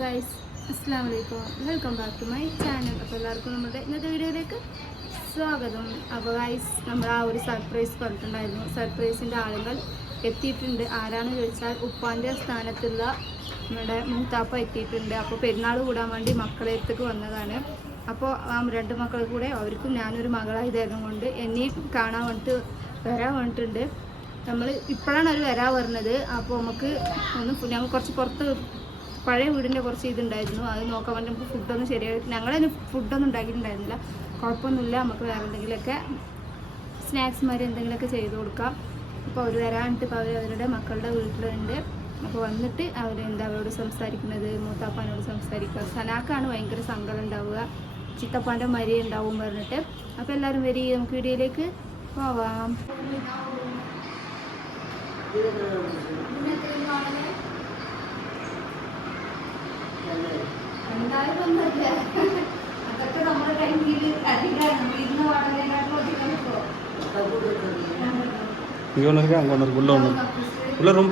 Guys അസ്സാം വലൈക്കും welcome back to my channel അപ്പോൾ എല്ലാവർക്കും നമ്മുടെ ഇന്നത്തെ വീഡിയോയിലേക്ക് സ്വാഗതം. അപ്പോൾ ഗൈസ് നമ്മൾ ആ ഒരു സർപ്രൈസ് പറഞ്ഞിട്ടുണ്ടായിരുന്നു. സർപ്രൈസിന്റെ ആളുകൾ എത്തിയിട്ടുണ്ട്. ആരാണെന്ന് ചോദിച്ചാൽ ഉപ്പാന്റെ സ്ഥാനത്തുള്ള നമ്മുടെ മൂത്താപ്പ എത്തിയിട്ടുണ്ട്. അപ്പോൾ പെരുന്നാൾ കൂടാൻ വേണ്ടി മക്കളെ അടുത്തേക്ക് വന്നതാണ്. അപ്പോൾ ആ രണ്ട് മക്കൾ കൂടെ അവർക്കും ഞാനൊരു മകളായതായിരുന്നു കൊണ്ട് എന്നെയും കാണാൻ വേണ്ടിയിട്ട് വരാൻ വേണ്ടിയിട്ടുണ്ട് നമ്മൾ ഇപ്പോഴാണ് അവർ വരാൻ പറഞ്ഞത്. അപ്പോൾ നമുക്ക് ഒന്ന് ഞങ്ങൾ കുറച്ച് പുറത്ത് പഴയ വീടിന്റെ കുറച്ച് ഇതുണ്ടായിരുന്നു. അത് നോക്കാൻ വേണ്ടി നമുക്ക് ഫുഡൊന്നും ശരിയായി ഞങ്ങളതിന് ഫുഡൊന്നും ഉണ്ടാക്കിയിട്ടുണ്ടായിരുന്നില്ല. കുഴപ്പമൊന്നുമില്ല. നമുക്ക് വേറെ എന്തെങ്കിലുമൊക്കെ സ്നാക്സ് മാതിരി എന്തെങ്കിലുമൊക്കെ ചെയ്ത് കൊടുക്കാം. അപ്പോൾ അവർ വരാനിട്ട് ഇപ്പോൾ അവർ അവരുടെ മക്കളുടെ വീട്ടിലുണ്ട്. അപ്പോൾ വന്നിട്ട് അവർ എന്താ അവരോട് സംസാരിക്കുന്നത്? മൂത്താപ്പാനോട് സംസാരിക്കുക. സനാക്കാണ് ഭയങ്കര സങ്കടം ഉണ്ടാവുക. ചിത്തപ്പാന്റെ മരി ഉണ്ടാവും പറഞ്ഞിട്ട്. അപ്പോൾ എല്ലാവരും വരി നമുക്ക് വീഡിയോയിലേക്ക് പോവാം. അതൊക്കെ നമ്മുടെ കയ്യിൽ അധികം ഇന്ന് വാടകയിലാട്ടോ അധികം ഇപ്പോൾ இங்கே ஒன்று இருக்கு அங்கே ஒன்று இருக்கு உள்ள ஒன்று உள்ள ரூம்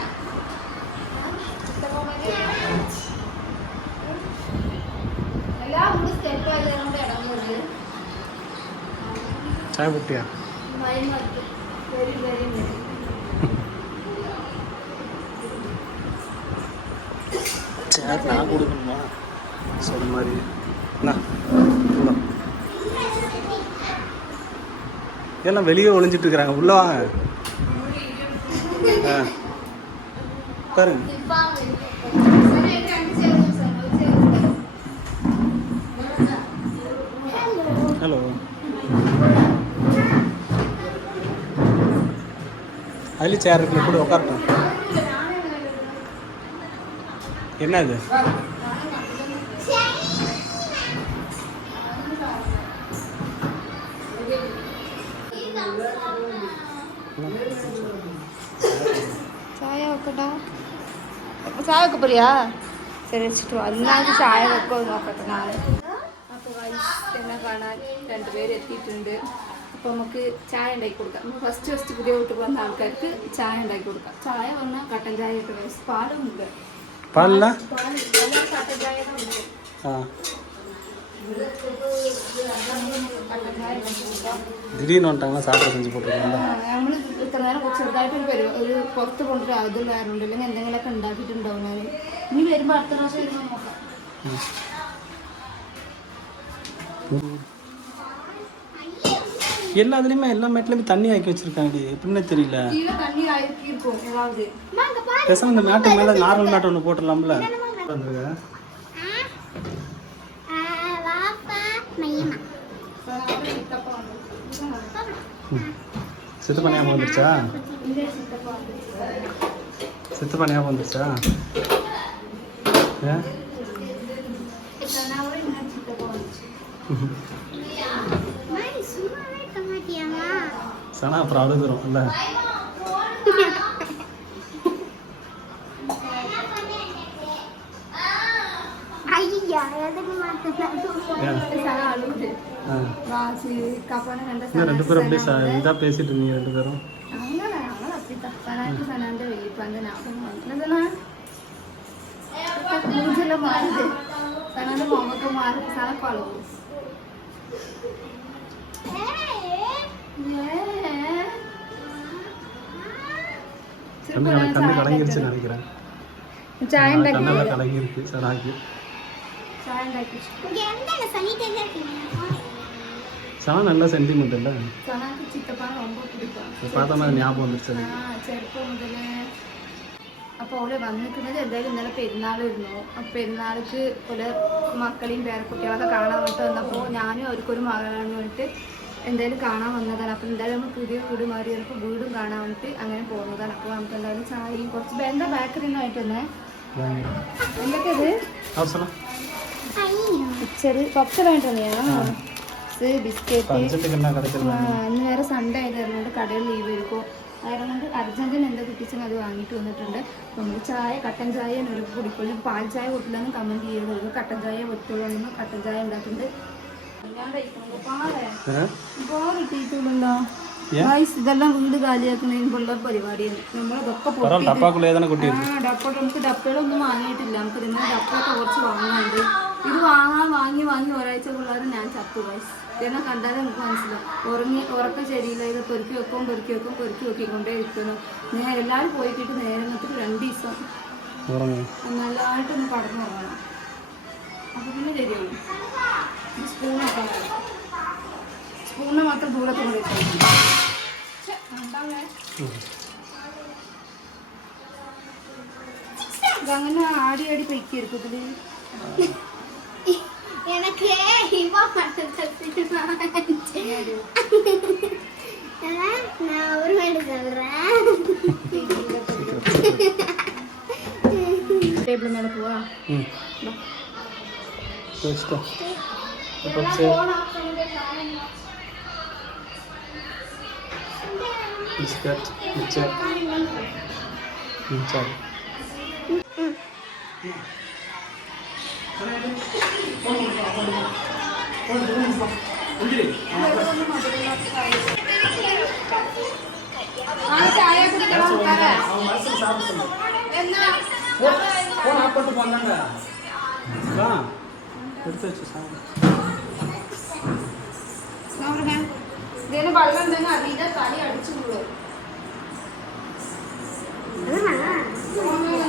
சாய் குட்டியா சேர் நான் கொடுக்கணுமா? சரி மாதிரி. என்ன இதெல்லாம் வெளியே ஒளிஞ்சிட்டு இருக்கிறாங்க. உள்ள வாங்க. உட்காருங்க. அதுலேயும் சேர் இருக்குல்ல கூட உட்காரட்டும் என்ன இது ചായ വെക്കട്ടാ അപ്പൊ ചായ വെക്ക പോറിയാ ശരി വെച്ചിട്ട് വാ എന്നാലും ചായ വെക്കോ നോക്കട്ടെ നാളെ അപ്പോൾ എന്നെ കാണാൻ രണ്ടുപേര് എത്തിയിട്ടുണ്ട് അപ്പോൾ നമുക്ക് ചായ ഉണ്ടാക്കി കൊടുക്കാം നമ്മൾ ഫസ്റ്റ് ഫസ്റ്റ് പുതിയ വീട്ടിൽ വന്ന ആൾക്കാർക്ക് ചായ ഉണ്ടാക്കി കൊടുക്കാം ചായ വന്നാൽ കട്ടൻ ചായ ഒക്കെ വരും പാലും ഉണ്ട് பால்ல പാല് എല്ലാ കട്ടൻ ചായ ഉണ്ട് ஆ കട്ടൻ ചായ ഉണ്ടാക്കി കൊടുക്കാം திடீர்னு வந்துட்டாங்களா சாப்பிட செஞ்சு போட்டுருக்காங்க നമ്മൾ ഇത്ര നേരം ചെറുതായിട്ട് ഒരു പരിപാടി ഒരു പുറത്ത് കൊണ്ടുവരും അതും വേറുണ്ട് അല്ലെങ്കിൽ എന്തെങ്കിലുമൊക്കെ ഉണ്ടാക്കിയിട്ടുണ്ടാവും ഞാൻ ഇനി വരുമ്പോൾ അടുത്ത പ്രാവശ്യം വരുമ്പോൾ നോക്കാം எல்லாத்துலேயுமே எல்லா மேட்லையுமே தண்ணி ஆக்கி வச்சிருக்காங்க. எப்படின்னே தெரியல. பேசாம இந்த மேட்டு மேலே நார்மல் மேட் ஒன்று போட்டுடலாம்ல. வந்துருங்க சித்து ஞாபகம் வந்துருச்சா? சித்தப்பா ஞாபகம் வந்துருச்சா? ஏன் sana perahu itu rumah lah. Yeah. ചായ ഉണ്ടാക്കി கண்ணெல்லாம் கலங்கிருக்கு சனாக்கு ചായ ഉണ്ടാക്കി சனா நல்லா சென்டிமெண்ட் இல்லை സനാക്ക് ചിത്തപ്പാൻ ரொம்ப പിടിക്കും பார்த்தோன்னா ஞாபகம் வந்துருச்சு எனக்கு. ആ ചെറുപ്പം മുതലേ അപ്പോൾ ഓല് വന്നിരിക്കുന്നത് എന്തായാലും ഇന്നലെ പെരുന്നാളായിരുന്നു അപ്പോൾ പെരുന്നാൾക്ക് ഓല് മക്കളെയും പേരക്കുട്ടികളൊക്കെ കാണാൻ വേണ്ടിട്ട് വന്നപ്പോൾ ഞാനും അവർക്കൊരു മകളാണ് വേണ്ടിയിട്ട് എന്തായാലും കാണാൻ വന്നതാണ്. അപ്പം എന്തായാലും നമ്മൾ പുതിയ വീട് മാറി ചിലപ്പോൾ വീടും കാണാൻ വേണ്ടിട്ട് അങ്ങനെ പോകുന്നതാണ്. അപ്പോൾ നമുക്ക് എന്തായാലും ചായയും കുറച്ച് എന്താ ബേക്കറി ആയിട്ട് തന്നെ എന്തൊക്കെ ഇത്? Puffs biscuit. ഇന്ന് വേറെ സൺഡേ ആയതുകൊണ്ട് കടയിൽ ലീവ് എടുക്കും. അതുകൊണ്ട് അർജന്റീന എന്താ കിട്ടിച്ചെങ്കിൽ അത് വാങ്ങിട്ട് വന്നിട്ടുണ്ട്. നമ്മൾ ചായ കട്ടൻ ചായ കുടിക്കുള്ളൂ പാൽ ചായ കൂട്ടില്ലെന്ന് കമന്റ് ചെയ്യുന്നത് കട്ടൻ ചായ പറ്റുള്ളൂ. കട്ടൻ ചായ ഉണ്ടാക്കുന്നുണ്ട് ഇതെല്ലാം വീട് കാലിയാക്കുന്നതിനുള്ള പരിപാടിയാണ്. നമ്മളിതൊക്കെ ഡപ്പ നമുക്ക് ഡപ്പകളൊന്നും വാങ്ങിയിട്ടില്ല. നമുക്ക് ഇതിന് ഡപ്പൊക്കെ കുറച്ച് വാങ്ങാനുണ്ട്. ഇത് വാങ്ങാൻ വാങ്ങി വാങ്ങി ഒരാഴ്ച പിള്ളേർ ഞാൻ ചത്തു ഗൈസ് എന്നെ കണ്ടാലേ നമുക്ക് മനസ്സിലാവും. ഉറങ്ങി ഉറക്കം ശരിയില്ല. ഇത് പെറുക്കി വെക്കും പെറുക്കി വെക്കും പെറുക്കി വെക്കിക്കൊണ്ടേ ഇരിക്കണം നേരെ എല്ലാവരും പോയിട്ടിട്ട് നേരെ എന്നിട്ട് രണ്ട് ദിവസം നല്ലതായിട്ടൊന്ന് കടന്നു ഉറങ്ങണം. അപ്പൊ പിന്നെ ശരിയാവും. സ്പൂണൊക്കെ സ്പൂണ് മാത്രം ദൂരത്ത് കൊണ്ടിരിക്കണം ഇതങ്ങനെ ആടി ആടി പൊയ്ക്കായിരിക്കും ഇതില് எனக்கு இப்போ பட்டத்துக்கு நான் ஒரு வேண்டு சொல்றேன் ടേബിൾ മേലെ പോവാ ഉം. കുറച്ച് ബിസ്ക്കറ്റ് മിച്ചർ മിച്ചർ ഫോൺ ആക്കോട്ട് പോകണ്ട എടുത്തു വെച്ചു സാധനം பாருங்க தினம் பழம் தாங்க அதிகம் தனி அடிச்சு விடுவோம்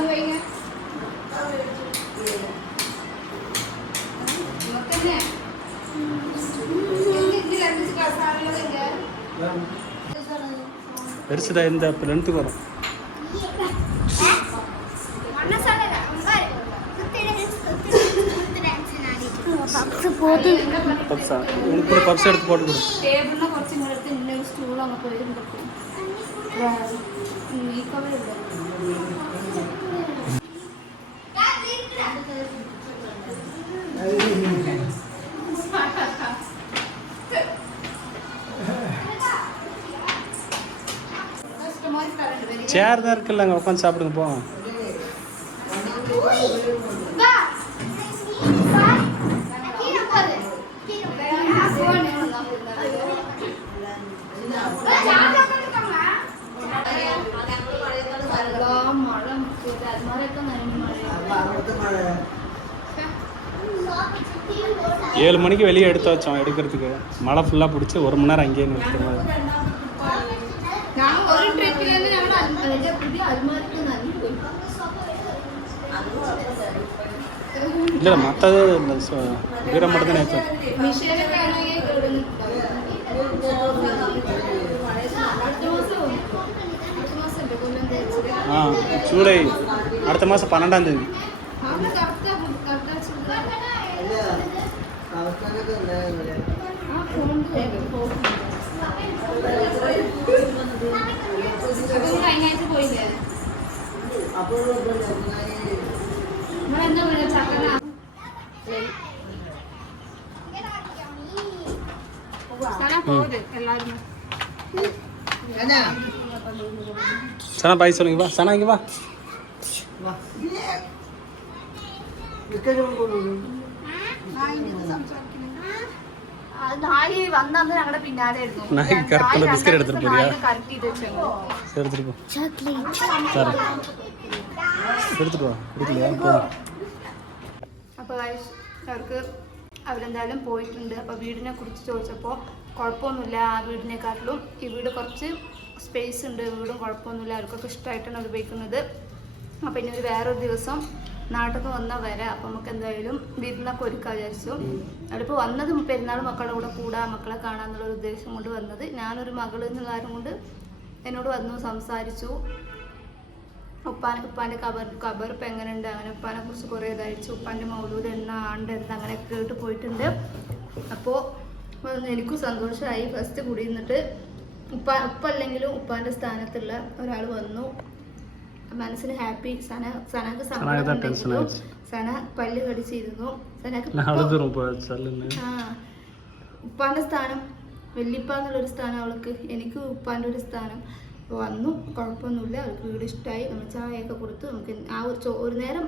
வைங்க பெருசுடா இந்த லென்த்துக்கு வரும் பப்ஸ் போட்டு பப்ஸா உனக்கு கூட பப்ஸ் எடுத்து போட்டு கொடு ടേബിളിനെ കുറച്ച് ഇങ്ങോട്ട് ഇന്ന സ്റ്റൂൾ അങ്ങ് പോയി കിടക്കും നീക്കവേ ഇല്ല இஷ்டமா தரேன் வெளியே சேர் தான் இருக்குல்ல அங்கே உட்காந்து சாப்பிடுங்க போ ஏழு மணிக்கு வெளியே எடுத்து வச்சோம் எடுக்கிறதுக்கு. மழை ஃபுல்லாக பிடிச்சி ஒரு மணி நேரம் அங்கேயே நிறுத்துற இல்லை மற்றது இந்த வீரம் மட்டும் தான் ஆ ஜூலை அடுத்த மாதம் பன்னெண்டாம் தேதி. നമ്മളെന്താ പറയുക ചക്കന സ്ഥലം പോയത് എല്ലാവരും சனா பாய் சொல்லுங்க வா சனா இங்கே வா അത് നായി വന്നന്ന് ഞങ്ങളുടെ പിന്നാലെയായിരുന്നു നായി കറുത്തുള്ള ബിസ്ക്കറ്റ് എടുത്തിട്ട് പോയി. കറക്റ്റ് എടുത്തിട്ട് പോ. എടുത്തിട്ട് പോ എടുത്തില്ല. അപ്പോൾ അവർക്ക് അവരെന്തായാലും പോയിട്ടുണ്ട്. അപ്പോൾ വീടിനെ കുറിച്ച് ചോദിച്ചപ്പോൾ കുഴപ്പമൊന്നുമില്ല ആ വീടിനെക്കാട്ടിലും ഈ വീട് കുറച്ച് സ്പേസ് ഉണ്ട്. വീടും കുഴപ്പമൊന്നുമില്ല അവർക്കൊക്കെ ഇഷ്ടമായിട്ടാണ് ഉപയോഗിക്കുന്നത്. അപ്പോൾ ഇനി ഒരു വേറൊരു ദിവസം നാട്ടിൽ നിന്ന് വന്നാൽ വരാം അപ്പം നമുക്ക് എന്തായാലും വിരുന്നൊക്കെ ഒരുക്കാൻ വിചാരിച്ചു. അവിടെ വന്നത് പെരുന്നാൾ മക്കളുടെ കൂടെ കൂടാ മക്കളെ കാണാമെന്നുള്ള ഒരു ഉദ്ദേശം കൊണ്ട് വന്നത്. ഞാനൊരു മകൾ എന്നുള്ള കാര്യം കൊണ്ട് എന്നോട് വന്നു സംസാരിച്ചു. ഉപ്പാനെ ഉപ്പാന്റെ കബർ കബർ ഇപ്പം എങ്ങനെയുണ്ട്? അങ്ങനെ ഉപ്പാനെ കുറിച്ച് കുറേ ഇതായിച്ചു. ഉപ്പാന്റെ മൗലൂദ് എന്ന ആണ്ട് എന്താ അങ്ങനെ കേട്ട് പോയിട്ടുണ്ട്. അപ്പോൾ എനിക്കും സന്തോഷമായി ഫസ്റ്റ് കൂടി നിന്നിട്ട് ഉപ്പ ഉപ്പ അല്ലെങ്കിലും ഉപ്പാന്റെ സ്ഥാനത്തുള്ള ഒരാൾ വന്നു. മനസ്സിന് ഹാപ്പി സന സനക്ക് സമ്മതം സന പല്ല് കടിച്ചിരുന്നു. സനക്ക് ഉപ്പാന്റെ സ്ഥാനം വെല്ലിപ്പ എന്നുള്ളൊരു സ്ഥാനം അവൾക്ക് എനിക്ക് ഉപ്പാന്റെ ഒരു സ്ഥാനം വന്നു. കുഴപ്പമൊന്നുമില്ല അവൾക്ക് വീട് ഇഷ്ടമായി നമ്മൾ ചായയൊക്കെ കൊടുത്തു. നമുക്ക് ആ ഒരു ഒരു നേരം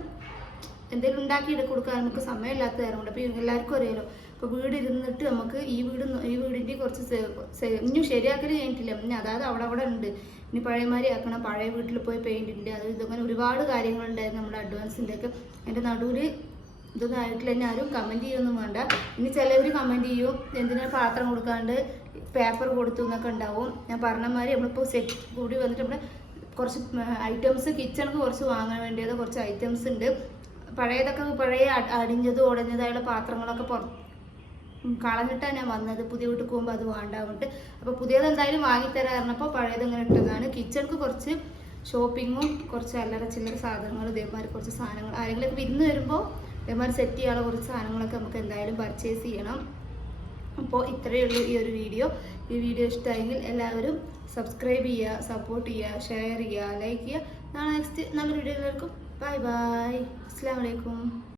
എന്തെങ്കിലും ഉണ്ടാക്കിയിട്ട് കൊടുക്കാൻ നമുക്ക് സമയമില്ലാത്ത നേരമുണ്ട് അപ്പോൾ എല്ലാവർക്കും അറിയാലോ. അപ്പോൾ വീട് ഇരുന്നിട്ട് നമുക്ക് ഈ വീട് ഈ വീടിന്റെ കുറച്ച് ഇനിയും ശരിയാക്കൽ കഴിഞ്ഞിട്ടില്ല. പിന്നെ അതായത് അവിടെ അവിടെ ഉണ്ട്. ഇനി പഴയമാരി ആക്കണം പഴയ വീട്ടിൽ പോയി പെയിന്റിന്റെ അത് ഇതങ്ങനെ ഒരുപാട് കാര്യങ്ങളുണ്ടായിരുന്നു നമ്മുടെ അഡ്വാൻസിന്റെ ഒക്കെ. എന്റെ നടുവിൽ ഇതൊന്നും ആയിട്ടില്ല എന്നെ ആരും കമന്റ് ചെയ്യൊന്നും വേണ്ട. ഇനി ചിലവർ കമന്റ് ചെയ്യും. എന്തിനാ പാത്രം കൊടുക്കാണ്ട് പേപ്പർ കൊടുത്തു എന്നൊക്കെ ഉണ്ടാവും. ഞാൻ പറഞ്ഞ മാതിരി നമ്മളിപ്പോൾ സെറ്റ് കൂടി വന്നിട്ട് നമ്മുടെ കുറച്ച് ഐറ്റംസ് കിച്ചണിക്ക് കുറച്ച് വാങ്ങാൻ വേണ്ടിയത് കുറച്ച് ഐറ്റംസ് ഉണ്ട്. പഴയതൊക്കെ പഴയ അടിഞ്ഞത് ഉടഞ്ഞതായുള്ള പാത്രങ്ങളൊക്കെ പുറ കളഞ്ഞിട്ടാണ് ഞാൻ വന്നത്. പുതിയ വീട്ടിൽ പോകുമ്പോൾ അത് വേണ്ടാവുന്നുണ്ട് അപ്പോൾ പുതിയത് എന്തായാലും വാങ്ങിത്തരാറുണ്ടപ്പോൾ പഴയത് ഇങ്ങനെ ഇട്ടതാണ്. കിച്ചണിക്ക് കുറച്ച് ഷോപ്പിങ്ങും കുറച്ച് അല്ലറ ചില്ലറ സാധനങ്ങൾ ഇതേമാതിരി കുറച്ച് സാധനങ്ങൾ ആരെങ്കിലും വിരുന്ന് വരുമ്പോൾ ഇതേമാതിരി സെറ്റ് ചെയ്യാനുള്ള കുറച്ച് സാധനങ്ങളൊക്കെ നമുക്ക് എന്തായാലും പർച്ചേസ് ചെയ്യണം. അപ്പോൾ ഇത്രയേ ഉള്ളൂ ഈ ഒരു വീഡിയോ. ഈ വീഡിയോ ഇഷ്ടമായെങ്കിൽ എല്ലാവരും സബ്സ്ക്രൈബ് ചെയ്യുക സപ്പോർട്ട് ചെയ്യുക ഷെയർ ചെയ്യുക ലൈക്ക് ചെയ്യുക. നാളെ നെക്സ്റ്റ് നല്ലൊരു വീഡിയോ എല്ലാവർക്കും ബൈ ബൈ. അസ്സാം വലൈക്കും